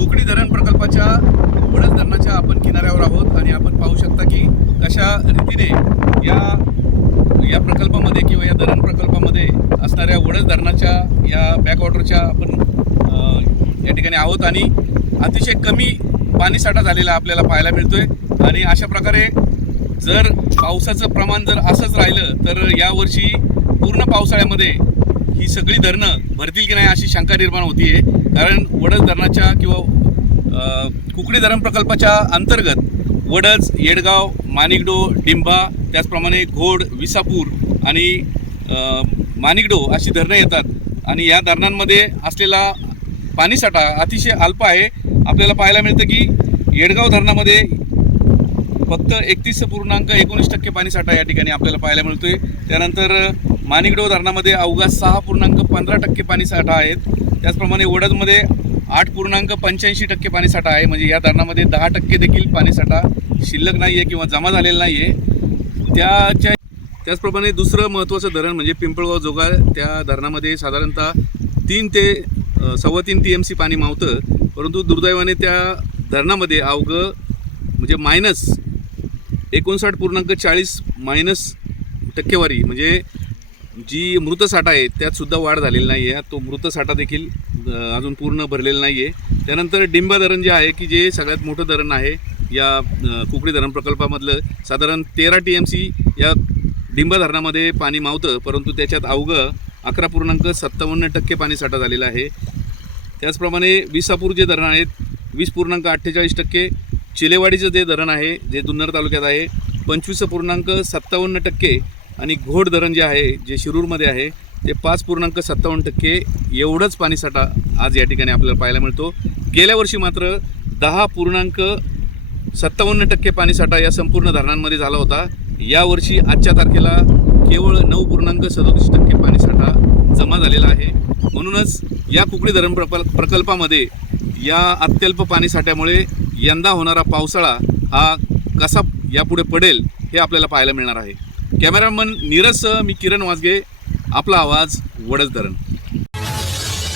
कुकडी धरण प्रकल्पाच्या वडस धरणाच्या आपण किनाऱ्यावर आहोत आणि आपण पाहू शकता की कशा रीतीने या या प्रकल्पामध्ये किंवा या धरण प्रकल्पामध्ये असणाऱ्या वडस धरणाच्या या बॅकवॉटरच्या आपण या ठिकाणी आहोत आणि अतिशय कमी पाणीसाठा झालेला आपल्याला पाहायला मिळतोय. आणि अशा प्रकारे जर पावसाचं प्रमाण जर असंच राहिलं तर यावर्षी पूर्ण पावसाळ्यामध्ये ही सगळी धरणं भरतील की नाही अशी शंका निर्माण होतीये. कारण वडस धरणाच्या किंवा कुकडी धरण प्रकल्पाच्या अंतर्गत वडज येडगाव मानिकडो डिंबा त्याचप्रमाणे घोड विसापूर आणि मानिकडो अशी धरणं येतात. आणि या धरणांमध्ये असलेला पाणीसाठा अतिशय अल्प आहे. आपल्याला पाहायला मिळतं की येडगाव धरणामध्ये फक्त एकतीस पूर्णांक एकोणीस टक्के पाणीसाठा या ठिकाणी आपल्याला पाहायला मिळतोय. त्यानंतर माणिकडो धरणामध्ये अवघा सहा पूर्णांक पंधरा टक्के पाणीसाठा आहेत. त्याचप्रमाणे वडदमध्ये आठ पूर्णांक पंच्याऐंशी टक्के पाणीसाठा आहे. म्हणजे या धरणामध्ये दहा टक्के देखील पाणीसाठा शिल्लक नाही आहे किंवा जमा झालेला नाही आहे त्याच्या त्याचप्रमाणे दुसरं महत्त्वाचं धरण म्हणजे पिंपळगाव जोगा त्या धरणामध्ये साधारणतः तीन ते सव्वा तीन टी एम सी पाणी मावतं. परंतु दुर्दैवाने त्या धरणामध्ये अवघं म्हणजे मायनस एकोणसाठ पूर्णांक चाळीस मायनस टक्केवारी म्हणजे जी मृतसाठा आहे त्यात सुद्धा वाढ झालेली नाही आहे. तो मृतसाठा देखील अजून पूर्ण भरलेला नाही आहे. त्यानंतर डिंबा धरण जे आहे की जे सगळ्यात मोठं धरण आहे या कुकडी धरण प्रकल्पामधलं साधारण तेरा टी एम सी या डिंबा धरणामध्ये पाणी मावतं परंतु त्याच्यात अवघं अकरा पूर्णांक सत्तावन्न टक्के पाणीसाठा झालेला आहे. त्याचप्रमाणे विसापूर जे धरण आहेत वीस पूर्णांक अठ्ठेचाळीस टक्के चिलेवाडीचं जे धरण आहे जे जुन्नर तालुक्यात आहे पंचवीस पूर्णांक सत्तावन्न टक्के आणि घोड धरण जे आहे जे शिरूरमध्ये आहे ते पाच पूर्णांक सत्तावन्न टक्के एवढंच पाणीसाठा आज या ठिकाणी आपल्याला पाहायला मिळतो. गेल्या वर्षी मात्र दहा पूर्णांक सत्तावन्न टक्के पाणीसाठा या संपूर्ण धरणांमध्ये झाला होता. यावर्षी आजच्या तारखेला केवळ नऊ पूर्णांक सदोतीस टक्के पाणीसाठा जमा झालेला आहे. म्हणूनच या कुकडी धरण प्रप प्रकल्पामध्ये या अत्यल्प पाणीसाठ्यामुळे यंदा होणारा पावसाळा हा कसा यापुढे पडेल हे आपल्याला पाहायला मिळणार आहे. कॅमेरामन नीरजसह मी किरण वाजगे आपला आवाज वडस धरण